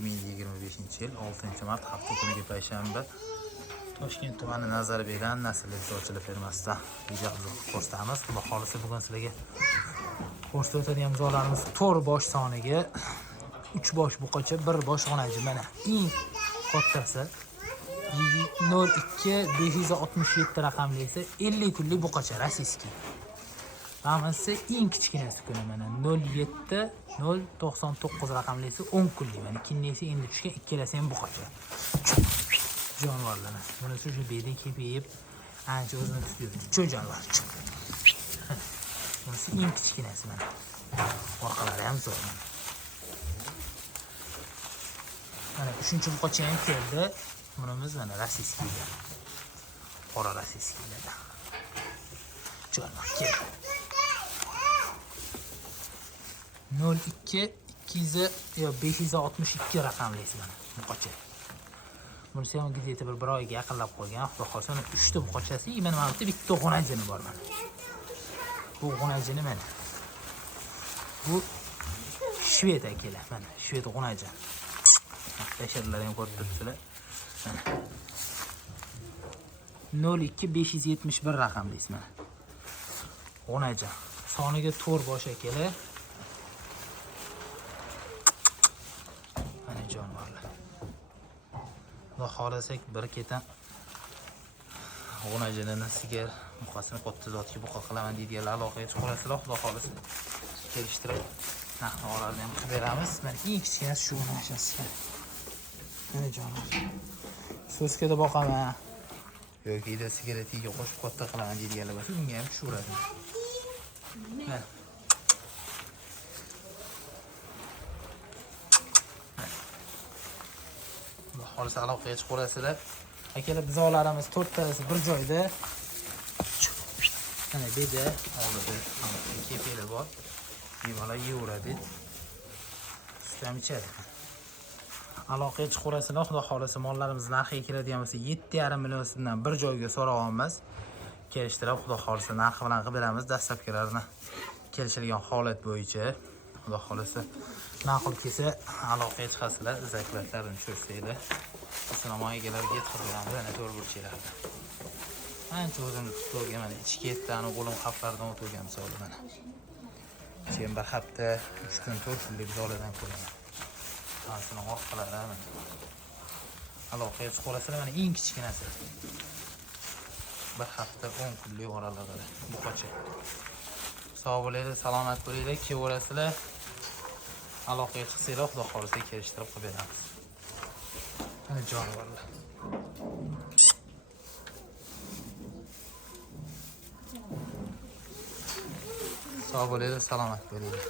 2025-yil 6-mart hafta kuniga payshanba Toshkent tumani Nazarbekdan Nasrli zo'rchilik fermasida video ko'rsatamiz. Xudo xolisa bugun sizlarga ko'rsatadigan buzoqlarimiz 4 bosh soniga 3 bosh buqacha, 1 bosh g'onaji. Mana eng kattasi 02567 raqamli esa 50 kunlik buqacha rossiyskiy. Hammasi eng kichkinasi kuni mana 07099 raqamli esa 10 kunlik. Mana kinnesi endi tushgan, ikkalasi ham buqacha. Jonivorlar. Mana shu bedin kepiyib ancha o'zini tutib yurdi. Cho jonivor. Bunisi eng kichkinasi mana. Orqalari ham zo'r. Mana 3-buqacha ham keldi. Bunimiz mana rossiyskiyda. Qora rossiyskiyda. Jonivor kel. 562 raqamlisi mana buqacha. Bunisi ham gazeta bir oyga yaqinlab qo'ygan. Xudo xolsa 3 ta buqachasi, mana bu yerda bitta g'onajini bor mana. Bu g'onajini mana. Bu Shved akalar mana, Shved g'onaji. Tashrlarni ham ko'rib turibsizlar. Mana 02571 raqamlisi mana. G'onaji. Soniga 4 bosh akalar. Mana jonivorlar. Xudo xolasak bir ketan g'onajini sigir buqasini katta zotga buqa qilaman deydiganlar aloqaga chiqarasizlar. Xudo xolasa kelishtirib narxni oralni ham qilib beramiz. Mana eng kichkinasi shu g'onajasi. Mana jonivor. So'skada boqaman yoki sigaretiga qo'shib katta qilaman deydiganlar bo'lsa, unga ham tushiradi. Mana Xolis aloqaga chiqarasizlar. Akalar buzoqlarimiz 4 tasi bir joyda. Mana beda oldida kepeli bor. Bemalol yeveradi. Sut ham ichadi. Aloqaga chiqarasizlar. Xudo xolasa mollarimiz narxiga keladigan bo'lsa 7,5 million so'mdan bir joyga so'rayapmiz. Kelishtirib Xudo xolasa narxi bilan qilib beramiz. Dastlabkilarni kelishilgan holat bo'yicha Xudo xolasa ma'qul kelsa aloqaga chiqasizlar, zaklatlarni tushirsalar. Assalomu alaykum, yetkazib beramiz ana 4 burchaklarda. Ancha o'zimni tutib mana ichki etdan o'g'lim xavflardan o'tgan misol mana. Sen bir hafta 3 kun 4 kunlik zolardan ko'raman. Aslan orqalari mana. Aloqaga chiqarasizlar mana eng kichkinasi. Bir hafta 10 kunlik oralig'ida buqacha. Sog' bo'linglar, salomat bo'linglar, kevorasizlar. Aloqaga chiqsanglar, Xudo xolasa kelishtirib qilib beramiz. Mana jonivorlar. Sog' bo'linglar, salomat bo'linglar.